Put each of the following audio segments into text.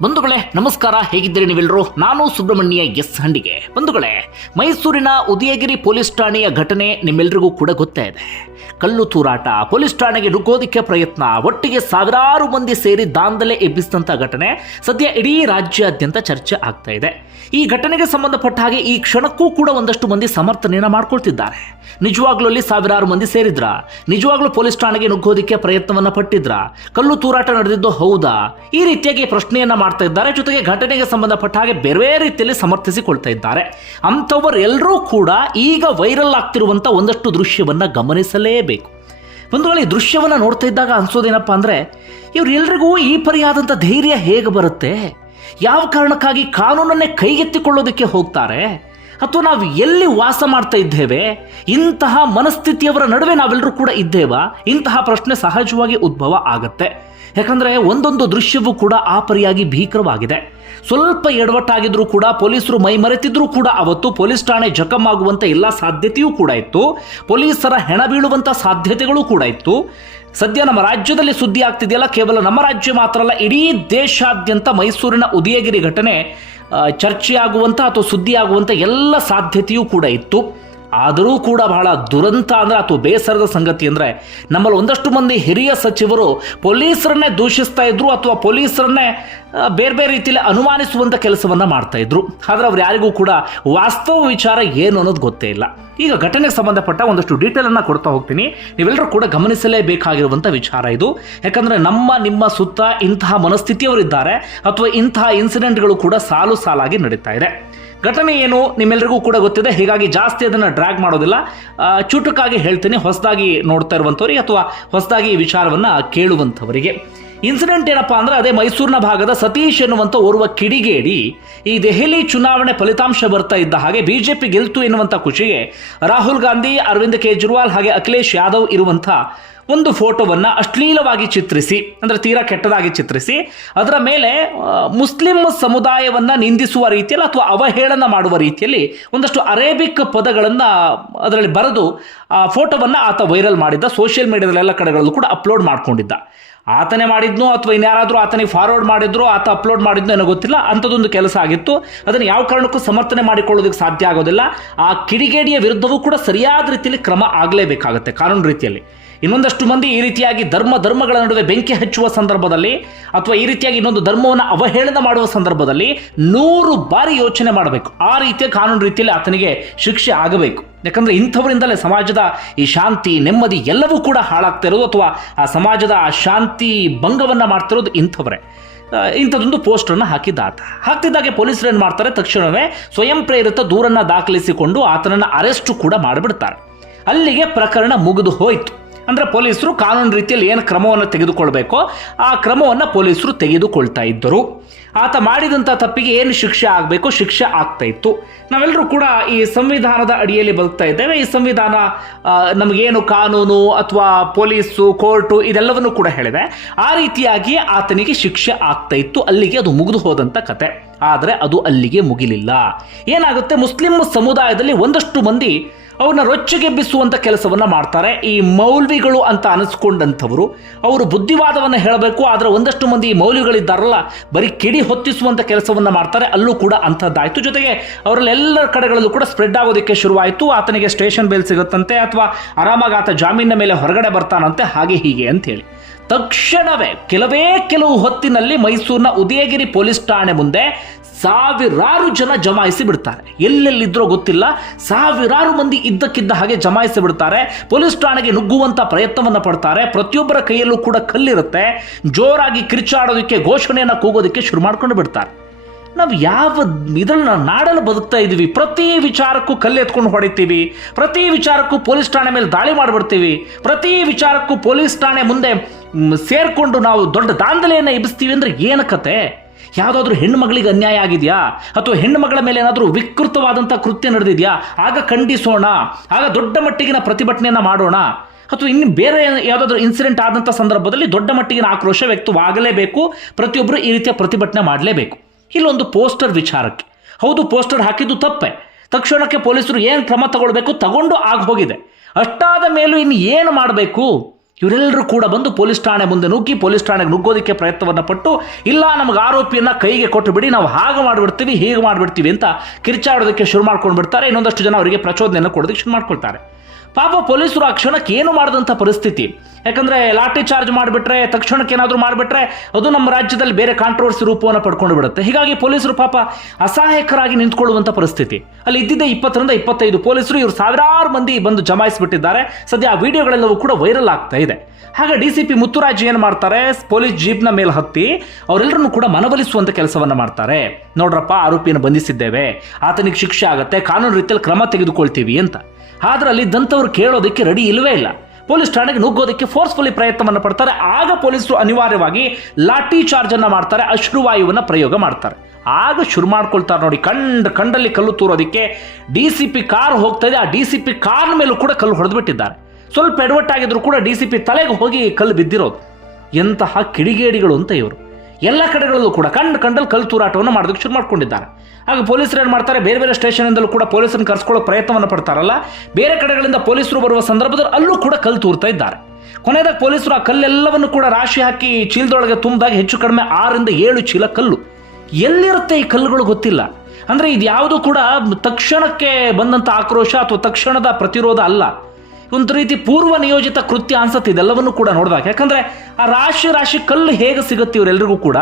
ಬಂಧುಗಳೇ, ನಮಸ್ಕಾರ. ಹೇಗಿದ್ದೀರಿ ನೀವೆಲ್ಲರೂ ನಾನು ಸುಬ್ರಹ್ಮಣ್ಯ ಎಸ್ ಹಂಡಿಗೆ. ಬಂಧುಗಳೇ, ಮೈಸೂರಿನ ಉದಯಗಿರಿ ಪೊಲೀಸ್ ಠಾಣೆಯ ಘಟನೆ ನಿಮ್ಮೆಲ್ಲರಿಗೂ ಕೂಡ ಗೊತ್ತೇ ಇದೆ. ಕಲ್ಲು ತೂರಾಟ, ಪೊಲೀಸ್ ಠಾಣೆಗೆ ನುಗ್ಗೋದಿಕ್ಕೆ ಪ್ರಯತ್ನ, ಒಟ್ಟಿಗೆ ಸಾವಿರಾರು ಮಂದಿ ಸೇರಿ ದಾಂಧಲೆ ಎಬ್ಬಿಸಿದಂಥ ಘಟನೆ ಸದ್ಯ ಇಡೀ ರಾಜ್ಯಾದ್ಯಂತ ಚರ್ಚೆ ಆಗ್ತಾ ಇದೆ. ಈ ಘಟನೆಗೆ ಸಂಬಂಧಪಟ್ಟ ಹಾಗೆ ಈ ಕ್ಷಣಕ್ಕೂ ಕೂಡ ಒಂದಷ್ಟು ಮಂದಿ ಸಮರ್ಥನೆಯನ್ನು ಮಾಡ್ಕೊಳ್ತಿದ್ದಾರೆ. ನಿಜವಾಗ್ಲೂ ಅಲ್ಲಿ ಸಾವಿರಾರು ಮಂದಿ ಸೇರಿದ್ರ? ನಿಜವಾಗ್ಲೂ ಪೊಲೀಸ್ ಠಾಣೆಗೆ ನುಗ್ಗೋದಿಕ್ಕೆ ಪ್ರಯತ್ನವನ್ನ ಪಟ್ಟಿದ್ರ? ಕಲ್ಲು ತೂರಾಟ ನಡೆದಿದ್ದು ಹೌದಾ? ಈ ರೀತಿಯಾಗಿ ಪ್ರಶ್ನೆಯನ್ನ ಮಾಡ್ತಾ ಇದ್ದಾರೆ. ಜೊತೆಗೆ ಘಟನೆಗೆ ಸಂಬಂಧಪಟ್ಟ ಹಾಗೆ ಬೇರೆ ರೀತಿಯಲ್ಲಿ ಸಮರ್ಥಿಸಿಕೊಳ್ತಾ ಇದ್ದಾರೆ. ಅಂಥವರೆಲ್ಲರೂ ಕೂಡ ಈಗ ವೈರಲ್ ಆಗ್ತಿರುವಂಥ ಒಂದಷ್ಟು ದೃಶ್ಯವನ್ನು ಗಮನಿಸಲೇಬೇಕು. ಒಂದು ವೇಳೆ ಈ ದೃಶ್ಯವನ್ನು ನೋಡ್ತಾ ಇದ್ದಾಗ ಅನ್ಸೋದೇನಪ್ಪ ಅಂದರೆ ಇವರೆಲ್ಲರಿಗೂ ಈ ಪರಿಯಾದಂಥ ಧೈರ್ಯ ಹೇಗೆ ಬರುತ್ತೆ? ಯಾವ ಕಾರಣಕ್ಕಾಗಿ ಕಾನೂನನ್ನೇ ಕೈಗೆತ್ತಿಕೊಳ್ಳೋದಕ್ಕೆ ಹೋಗ್ತಾರೆ? ಅಥವಾ ನಾವು ಎಲ್ಲಿ ವಾಸ ಮಾಡ್ತಾ ಇದ್ದೇವೆ, ಇಂತಹ ಮನಸ್ಥಿತಿಯವರ ನಡುವೆ ನಾವೆಲ್ಲರೂ ಕೂಡ ಇದ್ದೇವಾ? ಇಂತಹ ಪ್ರಶ್ನೆ ಸಹಜವಾಗಿ ಉದ್ಭವ ಆಗತ್ತೆ. ಯಾಕಂದ್ರೆ ಒಂದೊಂದು ದೃಶ್ಯವೂ ಕೂಡ ಆ ಪರಿಯಾಗಿ ಭೀಕರವಾಗಿದೆ. ಸ್ವಲ್ಪ ಎಡವಟ್ಟಾಗಿದ್ರೂ ಕೂಡ ಪೊಲೀಸರು ಮೈ ಮರೆತಿದ್ರೂ ಕೂಡ ಅವತ್ತು ಪೊಲೀಸ್ ಠಾಣೆ ಜಖಮ್ ಆಗುವಂತ ಎಲ್ಲ ಸಾಧ್ಯತೆಯೂ ಕೂಡ ಇತ್ತು. ಪೊಲೀಸರ ಹೆಣ ಬೀಳುವಂತ ಸಾಧ್ಯತೆಗಳು ಕೂಡ ಇತ್ತು. ಸದ್ಯ ನಮ್ಮ ರಾಜ್ಯದಲ್ಲಿ ಸುದ್ದಿ ಆಗ್ತಿದೆಯಲ್ಲ, ಕೇವಲ ನಮ್ಮ ರಾಜ್ಯ ಮಾತ್ರ ಅಲ್ಲ, ಇಡೀ ದೇಶಾದ್ಯಂತ ಮೈಸೂರಿನ ಉದಯಗಿರಿ ಘಟನೆ ಚರ್ಚೆಯಾಗುವಂಥ ಅಥವಾ ಸುದ್ದಿಯಾಗುವಂಥ ಎಲ್ಲ ಸಾಧ್ಯತೆಯೂ ಕೂಡ ಇತ್ತು. ಆದರೂ ಕೂಡ ಬಹಳ ದುರಂತ ಅಂದರೆ ಅಥವಾ ಬೇಸರದ ಸಂಗತಿ ಅಂದರೆ ನಮ್ಮಲ್ಲಿ ಒಂದಷ್ಟು ಮಂದಿ ಹಿರಿಯ ಸಚಿವರು ಪೊಲೀಸರನ್ನೇ ದೂಷಿಸ್ತಾ ಇದ್ರು ಅಥವಾ ಪೊಲೀಸರನ್ನೇ ಬೇರೆ ಬೇರೆ ರೀತಿಯಲ್ಲಿ ಅನುಮಾನಿಸುವಂಥ ಕೆಲಸವನ್ನು ಮಾಡ್ತಾ ಇದ್ರು. ಆದರೆ ಅವ್ರು ಯಾರಿಗೂ ಕೂಡ ವಾಸ್ತವ ವಿಚಾರ ಏನು ಅನ್ನೋದು ಗೊತ್ತೇ ಇಲ್ಲ. ಈಗ ಘಟನೆಗೆ ಸಂಬಂಧಪಟ್ಟ ಒಂದಷ್ಟು ಡೀಟೇಲ್ ಅನ್ನ ಕೊಡ್ತಾ ಹೋಗ್ತೀನಿ. ನೀವೆಲ್ಲರೂ ಕೂಡ ಗಮನಿಸಲೇಬೇಕಾಗಿರುವಂಥ ವಿಚಾರ ಇದು. ಯಾಕಂದ್ರೆ ನಮ್ಮ, ನಿಮ್ಮ ಸುತ್ತ ಇಂತಹ ಮನಸ್ಥಿತಿಯವರಿದ್ದಾರೆ. ಅಥವಾ ಇಂತಹ ಇನ್ಸಿಡೆಂಟ್ಗಳು ಕೂಡ ಸಾಲು ಸಾಲಾಗಿ ನಡೀತಾ ಇದೆ. ಘಟನೆ ಏನು ನಿಮ್ಮೆಲ್ಲರಿಗೂ ಕೂಡ ಗೊತ್ತಿದೆ. ಹೀಗಾಗಿ ಜಾಸ್ತಿ ಅದನ್ನು ಡ್ರ್ಯಾಗ್ ಮಾಡೋದಿಲ್ಲ. ಚುಟುಕಾಗಿ ಹೇಳ್ತೀನಿ. ಹೊಸದಾಗಿ ನೋಡ್ತಾ ಇರುವಂಥವ್ರಿಗೆ ಅಥವಾ ಹೊಸದಾಗಿ ಈ ವಿಚಾರವನ್ನು ಕೇಳುವಂಥವರಿಗೆ. ಇನ್ಸಿಡೆಂಟ್ ಏನಪ್ಪಾ ಅಂದ್ರೆ ಅದೇ ಮೈಸೂರಿನ ಭಾಗದ ಸತೀಶ್ ಎನ್ನುವಂಥ ಓರ್ವ ಕಿಡಿಗೇಡಿ ಈ ದೆಹಲಿ ಚುನಾವಣೆ ಫಲಿತಾಂಶ ಬರ್ತಾ ಇದ್ದ ಹಾಗೆ ಬಿಜೆಪಿ ಗೆಲ್ತು ಎನ್ನುವಂಥ ಖುಷಿಗೆ ರಾಹುಲ್ ಗಾಂಧಿ, ಅರವಿಂದ್ ಕೇಜ್ರಿವಾಲ್ ಹಾಗೆ ಅಖಿಲೇಶ್ ಯಾದವ್ ಇರುವಂಥ ಒಂದು ಫೋಟೋವನ್ನು ಅಶ್ಲೀಲವಾಗಿ ಚಿತ್ರಿಸಿ, ಅಂದರೆ ತೀರಾ ಕೆಟ್ಟದಾಗಿ ಚಿತ್ರಿಸಿ, ಅದರ ಮೇಲೆ ಮುಸ್ಲಿಂ ಸಮುದಾಯವನ್ನು ನಿಂದಿಸುವ ರೀತಿಯಲ್ಲಿ ಅಥವಾ ಅವಹೇಳನ ಮಾಡುವ ರೀತಿಯಲ್ಲಿ ಒಂದಷ್ಟು ಅರೇಬಿಕ್ ಪದಗಳನ್ನು ಅದರಲ್ಲಿ ಬರೆದು, ಆ ಫೋಟೋವನ್ನು ಆತ ವೈರಲ್ ಮಾಡಿದ್ದ, ಸೋಷಿಯಲ್ ಮೀಡಿಯಾದಲ್ಲಿ ಎಲ್ಲ ಕಡೆಗಳಲ್ಲೂ ಕೂಡ ಅಪ್ಲೋಡ್ ಮಾಡಿಕೊಂಡಿದ್ದ. ಆತನೇ ಮಾಡಿದ್ನೋ ಅಥವಾ ಇನ್ಯಾರಾದರೂ ಆತನಿಗೆ ಫಾರ್ವರ್ಡ್ ಮಾಡಿದ್ರು, ಆತ ಅಪ್ಲೋಡ್ ಮಾಡಿದ್ನೋ ಏನೋ ಗೊತ್ತಿಲ್ಲ, ಅಂಥದ್ದೊಂದು ಕೆಲಸ ಆಗಿತ್ತು. ಅದನ್ನು ಯಾವ ಕಾರಣಕ್ಕೂ ಸಮರ್ಥನೆ ಮಾಡಿಕೊಳ್ಳೋದಕ್ಕೆ ಸಾಧ್ಯ ಆಗೋದಿಲ್ಲ. ಆ ಕಿಡಿಗೇಡಿಯ ವಿರುದ್ಧವೂ ಕೂಡ ಸರಿಯಾದ ರೀತಿಯಲ್ಲಿ ಕ್ರಮ ಆಗಲೇಬೇಕಾಗುತ್ತೆ, ಕಾನೂನು ರೀತಿಯಲ್ಲಿ. ಇನ್ನೊಂದಷ್ಟು ಮಂದಿ ಈ ರೀತಿಯಾಗಿ ಧರ್ಮ ಧರ್ಮಗಳ ನಡುವೆ ಬೆಂಕಿ ಹಚ್ಚುವ ಸಂದರ್ಭದಲ್ಲಿ ಅಥವಾ ಈ ರೀತಿಯಾಗಿ ಇನ್ನೊಂದು ಧರ್ಮವನ್ನು ಅವಹೇಳನ ಮಾಡುವ ಸಂದರ್ಭದಲ್ಲಿ ನೂರು ಬಾರಿ ಯೋಚನೆ ಮಾಡಬೇಕು. ಆ ರೀತಿಯ ಕಾನೂನು ರೀತಿಯಲ್ಲಿ ಆತನಿಗೆ ಶಿಕ್ಷೆ ಆಗಬೇಕು. ಯಾಕಂದ್ರೆ ಇಂಥವರಿಂದಲೇ ಸಮಾಜದ ಈ ಶಾಂತಿ, ನೆಮ್ಮದಿ ಎಲ್ಲವೂ ಕೂಡ ಹಾಳಾಗ್ತಾ ಇರೋದು ಅಥವಾ ಆ ಸಮಾಜದ ಆ ಶಾಂತಿ ಭಂಗವನ್ನು ಮಾಡ್ತಿರೋದು ಇಂಥವರೇ. ಇಂಥದ್ದೊಂದು ಪೋಸ್ಟನ್ನು ಹಾಕಿದ್ದ ಆತ. ಹಾಕ್ತಿದ್ದಾಗೆ ಪೊಲೀಸರು ಏನು ಮಾಡ್ತಾರೆ? ತಕ್ಷಣವೇ ಸ್ವಯಂ ಪ್ರೇರಿತ ದೂರನ್ನು ದಾಖಲಿಸಿಕೊಂಡು ಆತನನ್ನು ಅರೆಸ್ಟು ಕೂಡ ಮಾಡಿಬಿಡ್ತಾರೆ. ಅಲ್ಲಿಗೆ ಪ್ರಕರಣ ಮುಗಿದು ಹೋಯಿತು. ಅಂದ್ರೆ ಪೊಲೀಸರು ಕಾನೂನು ರೀತಿಯಲ್ಲಿ ಏನು ಕ್ರಮವನ್ನು ತೆಗೆದುಕೊಳ್ಬೇಕೋ ಆ ಕ್ರಮವನ್ನು ಪೊಲೀಸರು ತೆಗೆದುಕೊಳ್ತಾ ಇದ್ದರು. ಆತ ಮಾಡಿದಂಥ ತಪ್ಪಿಗೆ ಏನು ಶಿಕ್ಷೆ ಆಗಬೇಕು ಶಿಕ್ಷೆ ಆಗ್ತಾ ಇತ್ತು. ನಾವೆಲ್ಲರೂ ಕೂಡ ಈ ಸಂವಿಧಾನದ ಅಡಿಯಲ್ಲಿ ಬದುಕ್ತಾ ಇದ್ದೇವೆ. ಈ ಸಂವಿಧಾನ ನಮಗೇನು ಕಾನೂನು ಅಥವಾ ಪೊಲೀಸು, ಕೋರ್ಟು ಇದೆಲ್ಲವನ್ನು ಕೂಡ ಹೇಳಿದೆ. ಆ ರೀತಿಯಾಗಿ ಆತನಿಗೆ ಶಿಕ್ಷೆ ಆಗ್ತಾ ಇತ್ತು. ಅಲ್ಲಿಗೆ ಅದು ಮುಗಿದು ಹೋದಂಥ ಕತೆ. ಆದರೆ ಅದು ಅಲ್ಲಿಗೆ ಮುಗಿಲಿಲ್ಲ. ಏನಾಗುತ್ತೆ? ಮುಸ್ಲಿಂ ಸಮುದಾಯದಲ್ಲಿ ಒಂದಷ್ಟು ಮಂದಿ ಅವ್ರನ್ನ ರೊಚ್ಚಿಗೆಬ್ಬಿಸುವಂತ ಕೆಲಸವನ್ನು ಮಾಡ್ತಾರೆ. ಈ ಮೌಲ್ವಿಗಳು ಅಂತ ಅನಿಸ್ಕೊಂಡಂಥವರು, ಅವರು ಬುದ್ಧಿವಾದವನ್ನು ಹೇಳಬೇಕು, ಆದರೆ ಒಂದಷ್ಟು ಮಂದಿ ಈ ಮೌಲ್ವಿಗಳಿದ್ದಾರಲ್ಲ, ಬರೀ ಕಿಡಿ ಹೊತ್ತಿಸುವಂಥ ಕೆಲಸವನ್ನು ಮಾಡ್ತಾರೆ. ಅಲ್ಲೂ ಕೂಡ ಅಂಥದ್ದಾಯಿತು. ಜೊತೆಗೆ ಅವರಲ್ಲಿ ಎಲ್ಲ ಕಡೆಗಳಲ್ಲೂ ಕೂಡ ಸ್ಪ್ರೆಡ್ ಆಗೋದಕ್ಕೆ ಶುರುವಾಯಿತು. ಆತನಿಗೆ ಸ್ಟೇಷನ್ ಬೇಲ್ ಸಿಗುತ್ತಂತೆ, ಅಥವಾ ಆರಾಮಾಗಿ ಆತ ಜಾಮೀನಿನ ಮೇಲೆ ಹೊರಗಡೆ ಬರ್ತಾನಂತೆ, ಹಾಗೆ ಹೀಗೆ ಅಂತ ಹೇಳಿ ತಕ್ಷಣವೇ, ಕೆಲವೇ ಕೆಲವು ಹೊತ್ತಿನಲ್ಲಿ ಮೈಸೂರಿನ ಉದಯಗಿರಿ ಪೊಲೀಸ್ ಠಾಣೆ ಮುಂದೆ ಸಾವಿರಾರು ಜನ ಜಮಾಯಿಸಿ ಬಿಡ್ತಾರೆ. ಎಲ್ಲೆಲ್ಲಿದ್ರೋ ಗೊತ್ತಿಲ್ಲ. ಸಾವಿರಾರು ಮಂದಿ ಇದ್ದಕ್ಕಿದ್ದ ಹಾಗೆ ಜಮಾಯಿಸಿ ಬಿಡ್ತಾರೆ. ಪೊಲೀಸ್ ಠಾಣೆಗೆ ನುಗ್ಗುವಂತ ಪ್ರಯತ್ನವನ್ನ ಪಡ್ತಾರೆ. ಪ್ರತಿಯೊಬ್ಬರ ಕೈಯಲ್ಲೂ ಕೂಡ ಕಲ್ಲಿರುತ್ತೆ. ಜೋರಾಗಿ ಕಿರ್ಚಾಡೋದಕ್ಕೆ, ಘೋಷಣೆಯನ್ನು ಕೂಗೋದಕ್ಕೆ ಶುರು ಮಾಡ್ಕೊಂಡು ಬಿಡ್ತಾರೆ. ನಾವು ಯಾವ ಇದನ್ನು ನಾಡಲ್ಲಿ ಬದುಕ್ತಾ ಇದ್ದೀವಿ ಪ್ರತಿ ವಿಚಾರಕ್ಕೂ ಕಲ್ಲು ಎತ್ಕೊಂಡು ಹೊಡಿತೀವಿ. ಪ್ರತಿ ವಿಚಾರಕ್ಕೂ ಪೊಲೀಸ್ ಠಾಣೆ ಮೇಲೆ ದಾಳಿ ಮಾಡಿಬಿಡ್ತೀವಿ. ಪ್ರತಿ ವಿಚಾರಕ್ಕೂ ಪೊಲೀಸ್ ಠಾಣೆ ಮುಂದೆ ಸೇರಿಕೊಂಡು ಸೇರ್ಕೊಂಡು ನಾವು ದೊಡ್ಡ ದಾಂಧಲೆಯನ್ನು ಎಬ್ಬಿಸ್ತೀವಿ ಅಂದ್ರೆ ಏನು ಕತೆ? ಯಾವುದಾದ್ರೂ ಹೆಣ್ಣು ಮಗಳಿಗೆ ಅನ್ಯಾಯ ಆಗಿದೆಯಾ? ಅಥವಾ ಹೆಣ್ಣು ಮಗಳ ಮೇಲೆ ಏನಾದರೂ ವಿಕೃತವಾದಂಥ ಕೃತ್ಯ ನಡೆದಿದೆಯಾ? ಆಗ ಖಂಡಿಸೋಣ. ಆಗ ದೊಡ್ಡ ಮಟ್ಟಿಗಿನ ಪ್ರತಿಭಟನೆಯನ್ನು ಮಾಡೋಣ. ಅಥವಾ ಇನ್ನು ಬೇರೆ ಯಾವುದಾದ್ರೂ ಇನ್ಸಿಡೆಂಟ್ ಆದಂಥ ಸಂದರ್ಭದಲ್ಲಿ ದೊಡ್ಡ ಮಟ್ಟಿಗಿನ ಆಕ್ರೋಶ ವ್ಯಕ್ತವಾಗಲೇಬೇಕು. ಪ್ರತಿಯೊಬ್ಬರು ಈ ರೀತಿಯ ಪ್ರತಿಭಟನೆ ಮಾಡಲೇಬೇಕು. ಇಲ್ಲೊಂದು ಪೋಸ್ಟರ್ ವಿಚಾರಕ್ಕೆ. ಹೌದು, ಪೋಸ್ಟರ್ ಹಾಕಿದ್ದು ತಪ್ಪೆ. ತಕ್ಷಣಕ್ಕೆ ಪೊಲೀಸರು ಏನು ಕ್ರಮ ತಗೊಳ್ಬೇಕು ತಗೊಂಡು ಆಗ ಹೋಗಿದೆ. ಅಷ್ಟಾದ ಮೇಲೂ ಇನ್ನು ಏನು ಮಾಡಬೇಕು? ಇವರೆಲ್ಲರೂ ಕೂಡ ಬಂದು ಪೊಲೀಸ್ ಠಾಣೆ ಮುಂದೆ ನುಗ್ಗಿ ಪೊಲೀಸ್ ಠಾಣೆಗೆ ನುಗ್ಗೋದಕ್ಕೆ ಪ್ರಯತ್ನವನ್ನು ಪಟ್ಟು, ಇಲ್ಲ ನಮಗೆ ಆರೋಪಿಯನ್ನ ಕೈಗೆ ಕೊಟ್ಟು ಬಿಡಿ, ನಾವು ಹಾಗೆ ಮಾಡಿಬಿಡ್ತೀವಿ, ಹೀಗೆ ಮಾಡಿಬಿಡ್ತೀವಿ ಅಂತ ಕಿರ್ಚಾಡೋದಕ್ಕೆ ಶುರು ಮಾಡ್ಕೊಂಡು ಬಿಡ್ತಾರೆ. ಇನ್ನೊಂದಷ್ಟು ಜನ ಅವರಿಗೆ ಪ್ರಚೋದನೆಯನ್ನು ಕೊಡೋದಕ್ಕೆ ಶುರು ಮಾಡ್ಕೊಳ್ತಾರೆ. ಪಾಪ ಪೊಲೀಸರು ಆ ಕ್ಷಣಕ್ಕೆ ಏನು ಮಾಡಿದಂಥ ಪರಿಸ್ಥಿತಿ? ಯಾಕಂದರೆ ಲಾಠಿ ಚಾರ್ಜ್ ಮಾಡಿಬಿಟ್ರೆ, ತಕ್ಷಣಕ್ಕೆ ಏನಾದರೂ ಮಾಡಿಬಿಟ್ರೆ ಅದು ನಮ್ಮ ರಾಜ್ಯದಲ್ಲಿ ಬೇರೆ ಕಾಂಟ್ರವರ್ಸಿ ರೂಪವನ್ನು ಪಡ್ಕೊಂಡು ಬಿಡುತ್ತೆ. ಹೀಗಾಗಿ ಪೊಲೀಸರು ಪಾಪ ಅಸಹಾಯಕರಾಗಿ ನಿಂತ್ಕೊಳ್ಳುವಂಥ ಪರಿಸ್ಥಿತಿ. ಅಲ್ಲಿ ಇದ್ದಿದ್ದ ಇಪ್ಪತ್ತರಿಂದ ಇಪ್ಪತ್ತೈದು ಪೊಲೀಸರು ಇವರು ಸಾವಿರಾರು ಮಂದಿ ಬಂದು ಜಮಾಯಿಸಿಬಿಟ್ಟಿದ್ದಾರೆ. ಸದ್ಯ ಆ ವಿಡಿಯೋಗಳೆಲ್ಲವೂ ಕೂಡ ವೈರಲ್ ಆಗ್ತಾ ಇದೆ. ಹಾಗೆ ಡಿ ಸಿ ಪಿ ಮುತ್ತುರಾಜ್ ಏನು ಮಾಡ್ತಾರೆ? ಪೊಲೀಸ್ ಜೀಪ್ನ ಮೇಲೆ ಹತ್ತಿ ಅವರೆಲ್ಲರನ್ನು ಕೂಡ ಮನವೊಲಿಸುವಂಥ ಕೆಲಸವನ್ನ ಮಾಡ್ತಾರೆ. ನೋಡ್ರಪ್ಪ, ಆರೋಪಿಯನ್ನು ಬಂಧಿಸಿದ್ದೇವೆ. ಆತನಿಗೆ ಶಿಕ್ಷೆ ಆಗುತ್ತೆ, ಕಾನೂನು ರೀತಿಯಲ್ಲಿ ಕ್ರಮ ತೆಗೆದುಕೊಳ್ತೀವಿ ಅಂತ. ಆದ್ರೆ ಅಲ್ಲಿದ್ದಂಥವ್ರು ಕೇಳೋದಕ್ಕೆ ರೆಡಿ ಇಲ್ಲವೇ ಇಲ್ಲ. ಪೊಲೀಸ್ ಠಾಣೆಗೆ ನುಗ್ಗೋದಕ್ಕೆ ಫೋರ್ಸ್ಫುಲಿ ಪ್ರಯತ್ನವನ್ನು ಪಡ್ತಾರೆ. ಆಗ ಪೊಲೀಸರು ಅನಿವಾರ್ಯವಾಗಿ ಲಾಠಿ ಚಾರ್ಜ್ ಅನ್ನ ಮಾಡ್ತಾರೆ, ಅಶ್ರುವಾಯುವನ್ನ ಪ್ರಯೋಗ ಮಾಡ್ತಾರೆ. ಆಗ ಶುರು ಮಾಡ್ಕೊಳ್ತಾರೆ ನೋಡಿ, ಕಂಡು, ಕಂಡಲ್ಲಿ ಕಲ್ಲು ತೂರೋದಕ್ಕೆ ಡಿ ಸಿ ಪಿ ಕಾರ್ ಹೋಗ್ತಾ ಆ ಡಿ ಸಿ ಪಿ ಕಾರ್ ಮೇಲೂ ಕೂಡ ಕಲ್ಲು ಹೊಡೆದು ಬಿಟ್ಟಿದ್ದಾರೆ ಸ್ವಲ್ಪ ಎಡವಟ್ಟಾಗಿದ್ರು ಕೂಡ ಡಿ ಸಿ ಪಿ ತಲೆಗೆ ಹೋಗಿ ಕಲ್ಲು ಬಿದ್ದಿರೋದು. ಎಂತಹ ಕಿಡಿಗೇಡಿಗಳು ಅಂತ ಇವರು. ಎಲ್ಲ ಕಡೆಗಳಲ್ಲೂ ಕೂಡ ಕಂಡು, ಕಂಡಲ್ಲಿ ಕಲ್ಲು ತೂರಾಟವನ್ನು ಮಾಡೋದಕ್ಕೆ ಶುರು ಮಾಡ್ಕೊಂಡಿದ್ದಾರೆ. ಆಗ ಪೊಲೀಸರು ಏನು ಮಾಡ್ತಾರೆ, ಬೇರೆ ಬೇರೆ ಸ್ಟೇಷನಿಂದಲೂ ಕೂಡ ಪೊಲೀಸರನ್ನು ಕರೆಸ್ಕೊಳ್ಳೋ ಪ್ರಯತ್ನವನ್ನು ಪಡ್ತಾರಲ್ಲ, ಬೇರೆ ಕಡೆಗಳಿಂದ ಪೊಲೀಸರು ಬರುವ ಸಂದರ್ಭದಲ್ಲಿ ಅಲ್ಲೂ ಕೂಡ ಕಲ್ಲು ತೂರ್ತಾ ಇದ್ದಾರೆ. ಕೊನೆಯದಾಗ ಪೊಲೀಸರು ಆ ಕಲ್ಲೆಲ್ಲವನ್ನು ಕೂಡ ರಾಶಿ ಹಾಕಿ ಚೀಲದೊಳಗೆ ತುಂಬಿದಾಗ ಹೆಚ್ಚು ಕಡಿಮೆ ಆರರಿಂದ ಏಳು ಚೀಲ ಕಲ್ಲು. ಎಲ್ಲಿರುತ್ತೆ ಈ ಕಲ್ಲುಗಳು ಗೊತ್ತಿಲ್ಲ. ಅಂದರೆ ಇದು ಯಾವುದು ಕೂಡ ತಕ್ಷಣಕ್ಕೆ ಬಂದಂಥ ಆಕ್ರೋಶ ಅಥವಾ ತಕ್ಷಣದ ಪ್ರತಿರೋಧ ಅಲ್ಲ. ಒಂದು ರೀತಿ ಪೂರ್ವ ನಿಯೋಜಿತ ಕೃತ್ಯ ಅನ್ಸತ್ತೆ, ಇದೆಲ್ಲವನ್ನು ಕೂಡ ನೋಡಿದಾಗ. ಯಾಕಂದರೆ ಆ ರಾಶಿ ರಾಶಿ ಕಲ್ಲು ಹೇಗೆ ಸಿಗುತ್ತೆ ಇವರೆಲ್ಲರಿಗೂ ಕೂಡ.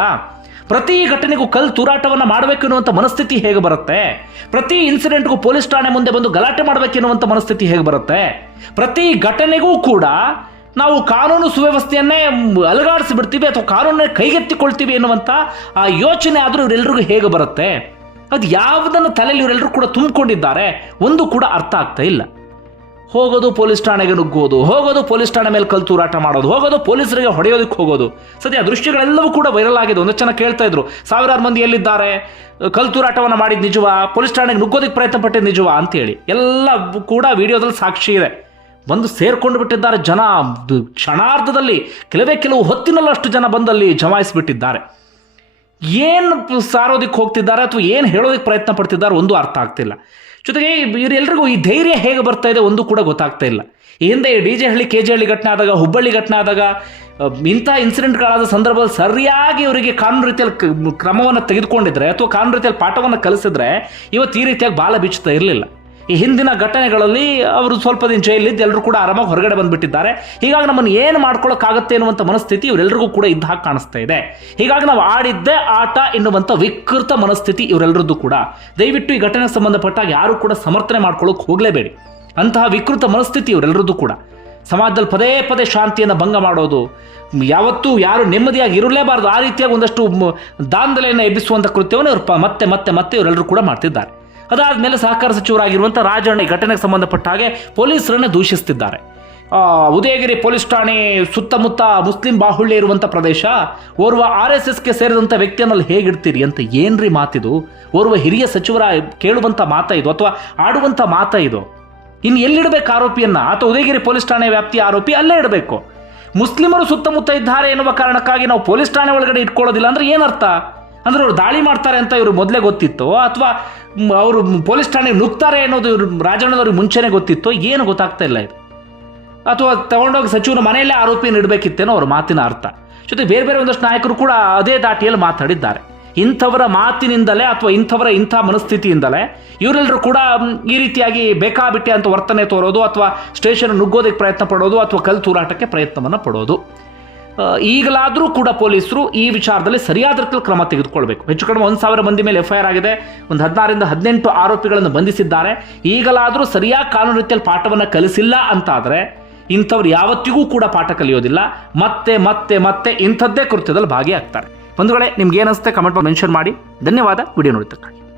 ಪ್ರತಿ ಘಟನೆಗೂ ಕಲ್ಲು ತೂರಾಟವನ್ನು ಮಾಡಬೇಕು ಎನ್ನುವಂಥ ಮನಸ್ಥಿತಿ ಹೇಗೆ ಬರುತ್ತೆ? ಪ್ರತಿ ಇನ್ಸಿಡೆಂಟ್ಗೂ ಪೊಲೀಸ್ ಠಾಣೆ ಮುಂದೆ ಬಂದು ಗಲಾಟೆ ಮಾಡಬೇಕೆನ್ನುವಂಥ ಮನಸ್ಥಿತಿ ಹೇಗೆ ಬರುತ್ತೆ? ಪ್ರತಿ ಘಟನೆಗೂ ಕೂಡ ನಾವು ಕಾನೂನು ಸುವ್ಯವಸ್ಥೆಯನ್ನೇ ಅಲಗಾಡಿಸಿಬಿಡ್ತೀವಿ ಅಥವಾ ಕಾನೂನನ್ನ ಕೈಗೆತ್ತಿಕೊಳ್ತೀವಿ ಎನ್ನುವಂಥ ಆ ಯೋಚನೆ ಆದರೂ ಇವರೆಲ್ಲರಿಗೂ ಹೇಗೆ ಬರುತ್ತೆ? ಅದು ಯಾವುದನ್ನು ತಲೆಯಲ್ಲಿ ಇವರೆಲ್ಲರೂ ಕೂಡ ತುಂಬಿಕೊಂಡಿದ್ದಾರೆ, ಒಂದು ಕೂಡ ಅರ್ಥ ಆಗ್ತಾ ಇಲ್ಲ. ಹೋಗೋದು ಪೊಲೀಸ್ ಠಾಣೆಗೆ ನುಗ್ಗೋದು ಹೋಗೋದು ಪೊಲೀಸ್ ಠಾಣೆ ಮೇಲೆ ಕಲ್ ತೂರಾಟ ಮಾಡೋದು, ಹೋಗೋದು ಪೊಲೀಸರಿಗೆ ಹೊಡೆಯೋದಕ್ಕೆ ಹೋಗೋದು. ಸದ್ಯ ದೃಶ್ಯಗಳೆಲ್ಲವೂ ಕೂಡ ವೈರಲ್ ಆಗಿದೆ. ಒಂದಷ್ಟು ಜನ ಕೇಳ್ತಾ ಇದ್ರು, ಸಾವಿರಾರು ಮಂದಿ ಎಲ್ಲಿದ್ದಾರೆ? ಕಲ್ ತೂರಾಟವನ್ನು ಮಾಡಿದ ನಿಜವಾ? ಪೊಲೀಸ್ ಠಾಣೆಗೆ ನುಗ್ಗೋದಕ್ಕೆ ಪ್ರಯತ್ನ ಪಟ್ಟಿದ್ದು ನಿಜವಾ ಅಂತೇಳಿ ಎಲ್ಲ ಕೂಡ ವಿಡಿಯೋದಲ್ಲಿ ಸಾಕ್ಷಿ ಇದೆ. ಬಂದು ಸೇರ್ಕೊಂಡು ಬಿಟ್ಟಿದ್ದಾರೆ ಜನ. ಕ್ಷಣಾರ್ಧದಲ್ಲಿ ಕೆಲವೇ ಕೆಲವು ಹೊತ್ತಿನಲ್ಲಷ್ಟು ಜನ ಬಂದಲ್ಲಿ ಜಮಾಯಿಸಿಬಿಟ್ಟಿದ್ದಾರೆ. ಏನು ಸಾರೋದಕ್ಕೆ ಹೋಗ್ತಿದ್ದಾರೆ ಅಥವಾ ಏನು ಹೇಳೋದಕ್ಕೆ ಪ್ರಯತ್ನ ಪಡ್ತಿದ್ದಾರೆ ಒಂದು ಅರ್ಥ ಆಗ್ತಿಲ್ಲ. ಜೊತೆಗೆ ಇವರೆಲ್ಲರಿಗೂ ಈ ಧೈರ್ಯ ಹೇಗೆ ಬರ್ತಾ ಇದೆ ಒಂದು ಕೂಡ ಗೊತ್ತಾಗ್ತಾ ಇಲ್ಲ. ಹಿಂದೆ D J Halli, K J Halli ಘಟನೆ ಆದಾಗ, ಹುಬ್ಬಳ್ಳಿ ಘಟನೆ ಆದಾಗ ಇಂಥ ಇನ್ಸಿಡೆಂಟ್ಗಳಾದ ಸಂದರ್ಭದಲ್ಲಿ ಸರಿಯಾಗಿ ಇವರಿಗೆ ಕಾನೂನು ರೀತಿಯಲ್ಲಿ ಕ್ರಮವನ್ನು ತೆಗೆದುಕೊಂಡಿದ್ರೆ ಅಥವಾ ಕಾನೂನು ರೀತಿಯಲ್ಲಿ ಪಾಠವನ್ನು ಕಲಿಸಿದ್ರೆ ಇವತ್ತು ಈ ರೀತಿಯಾಗಿ ಬಾಲ ಬೀಚ್ತಾ ಇರಲಿಲ್ಲ. ಈ ಹಿಂದಿನ ಘಟನೆಗಳಲ್ಲಿ ಅವರು ಸ್ವಲ್ಪ ದಿನ ಜೈಲಿದ್ದು ಎಲ್ಲರೂ ಕೂಡ ಆರಾಮಾಗಿ ಹೊರಗಡೆ ಬಂದ್ಬಿಟ್ಟಿದ್ದಾರೆ. ಹೀಗಾಗಿ ನಮ್ಮನ್ನು ಏನು ಮಾಡ್ಕೊಳ್ಳೋಕ್ಕಾಗತ್ತೆ ಎನ್ನುವಂಥ ಮನಸ್ಥಿತಿ ಇವರೆಲ್ಲರಿಗೂ ಕೂಡ ಇದ್ದ ಹಾಗೆ ಕಾಣಿಸ್ತಾ ಇದೆ. ಹೀಗಾಗಿ ನಾವು ಆಡಿದ್ದೇ ಆಟ ಎನ್ನುವಂಥ ವಿಕೃತ ಮನಸ್ಥಿತಿ ಇವರೆಲ್ಲರದ್ದು ಕೂಡ. ದಯವಿಟ್ಟು ಈ ಘಟನೆಗೆ ಸಂಬಂಧಪಟ್ಟಾಗ ಯಾರು ಕೂಡ ಸಮರ್ಥನೆ ಮಾಡ್ಕೊಳ್ಳೋಕೆ ಹೋಗಲೇಬೇಡಿ. ಅಂತಹ ವಿಕೃತ ಮನಸ್ಥಿತಿ ಇವರೆಲ್ಲರದ್ದು ಕೂಡ. ಸಮಾಜದಲ್ಲಿ ಪದೇ ಪದೇ ಶಾಂತಿಯನ್ನು ಭಂಗ ಮಾಡೋದು, ಯಾವತ್ತೂ ಯಾರು ನೆಮ್ಮದಿಯಾಗಿ ಇರಲೇಬಾರದು, ಆ ರೀತಿಯಾಗಿ ಒಂದಷ್ಟು ದಾಂಧಲೆಯನ್ನು ಎಬ್ಬಿಸುವಂಥ ಕೃತ್ಯವನ್ನು ಇವರು ಮತ್ತೆ ಮತ್ತೆ ಮತ್ತೆ ಇವರೆಲ್ಲರೂ ಕೂಡ ಮಾಡ್ತಿದ್ದಾರೆ. ಅದಾದ್ಮೇಲೆ ಸಹಕಾರ ಸಚಿವರಾಗಿರುವಂಥ ರಾಜಣ್ಣ ಘಟನೆಗೆ ಸಂಬಂಧಪಟ್ಟ ಹಾಗೆ ಪೊಲೀಸರನ್ನು ದೂಷಿಸ್ತಿದ್ದಾರೆ. ಉದಯಗಿರಿ ಪೊಲೀಸ್ ಠಾಣೆ ಸುತ್ತಮುತ್ತ ಮುಸ್ಲಿಂ ಬಾಹುಳ್ಯ ಇರುವಂಥ ಪ್ರದೇಶ, ಓರ್ವ ಆರ್ ಎಸ್ ಎಸ್ಗೆ ಸೇರಿದಂಥ ವ್ಯಕ್ತಿಯನ್ನಲ್ಲಿ ಹೇಗಿಡ್ತೀರಿ ಅಂತ ಏನ್ರಿ ಮಾತಿದು? ಓರ್ವ ಹಿರಿಯ ಸಚಿವರ ಕೇಳುವಂಥ ಮಾತ ಇದು ಅಥವಾ ಆಡುವಂಥ ಮಾತ ಇದು? ಇನ್ನು ಎಲ್ಲಿಡಬೇಕು ಆರೋಪಿಯನ್ನ? ಅಥವಾ ಉದಯಗಿರಿ ಪೊಲೀಸ್ ಠಾಣೆ ವ್ಯಾಪ್ತಿಯ ಆರೋಪಿ ಅಲ್ಲೇ ಇಡಬೇಕು. ಮುಸ್ಲಿಮರು ಸುತ್ತಮುತ್ತ ಇದ್ದಾರೆ ಎನ್ನುವ ಕಾರಣಕ್ಕಾಗಿ ನಾವು ಪೊಲೀಸ್ ಠಾಣೆ ಒಳಗಡೆ ಇಟ್ಕೊಳ್ಳೋದಿಲ್ಲ ಅಂದ್ರೆ ಏನರ್ಥ? ಅಂದ್ರೆ ಅವ್ರು ದಾಳಿ ಮಾಡ್ತಾರೆ ಅಂತ ಇವರು ಮೊದಲೇ ಗೊತ್ತಿತ್ತು, ಅಥವಾ ಅವರು ಪೊಲೀಸ್ ಠಾಣೆಗೆ ನುಗ್ತಾರೆ ಅನ್ನೋದು ಇವರು ರಾಜಣ್ಣದವ್ರಿಗೆ ಮುಂಚೆನೇ ಗೊತ್ತಿತ್ತು ಏನು ಗೊತ್ತಾಗ್ತಾ ಇಲ್ಲ ಇದು. ಅಥವಾ ತಗೊಂಡೋಗಿ ಸಚಿವನ ಮನೆಯಲ್ಲೇ ಆರೋಪಿ ನೀಡಬೇಕಿತ್ತೇನೋ ಅವ್ರ ಮಾತಿನ ಅರ್ಥ. ಜೊತೆ ಬೇರೆ ಬೇರೆ ಒಂದಷ್ಟು ನಾಯಕರು ಕೂಡ ಅದೇ ದಾಟಿಯಲ್ಲಿ ಮಾತಾಡಿದ್ದಾರೆ. ಇಂಥವರ ಮಾತಿನಿಂದಲೇ ಅಥವಾ ಇಂಥವರ ಇಂಥ ಮನಸ್ಥಿತಿಯಿಂದಲೇ ಇವರೆಲ್ಲರೂ ಕೂಡ ಈ ರೀತಿಯಾಗಿ ಬೇಕಾಬಿಟ್ಟೆ ಅಂತ ವರ್ತನೆ ತೋರೋದು, ಅಥವಾ ಸ್ಟೇಷನ್ ನುಗ್ಗೋದಕ್ಕೆ ಪ್ರಯತ್ನ ಪಡೋದು, ಅಥವಾ ಕಲ್ ತೂರಾಟಕ್ಕೆ ಪ್ರಯತ್ನವನ್ನು ಪಡೋದು. ಈಗಲಾದರೂ ಕೂಡ ಪೊಲೀಸರು ಈ ವಿಚಾರದಲ್ಲಿ ಸರಿಯಾದ ಕ್ರಮ ತೆಗೆದುಕೊಳ್ಬೇಕು. ಹೆಚ್ಚು ಕಡಿಮೆ ಒಂದು ಸಾವಿರ ಮಂದಿ ಮೇಲೆ ಎಫ್ಐಆರ್ ಆಗಿದೆ. ಒಂದು ಹದಿನಾರರಿಂದ ಹದಿನೆಂಟು ಆರೋಪಿಗಳನ್ನು ಬಂಧಿಸಿದ್ದಾರೆ. ಈಗಲಾದರೂ ಸರಿಯಾಗಿ ಕಾನೂನು ರೀತಿಯಲ್ಲಿ ಪಾಠವನ್ನು ಕಲಿಸಿಲ್ಲ ಅಂತಾದರೆ ಇಂಥವ್ರು ಯಾವತ್ತಿಗೂ ಕೂಡ ಪಾಠ ಕಲಿಯೋದಿಲ್ಲ. ಮತ್ತೆ ಮತ್ತೆ ಮತ್ತೆ ಇಂಥದ್ದೇ ಕೃತ್ಯದಲ್ಲಿ ಭಾಗಿಯಾಗ್ತಾರೆ. ಒಂದು ವೇಳೆ ನಿಮ್ಗೆ ಏನಿಸುತ್ತೆ ಕಮೆಂಟ್ ಮೆನ್ಷನ್ ಮಾಡಿ. ಧನ್ಯವಾದ. ವಿಡಿಯೋ ನೋಡಿದ್ದಕ್ಕಾಗಿ.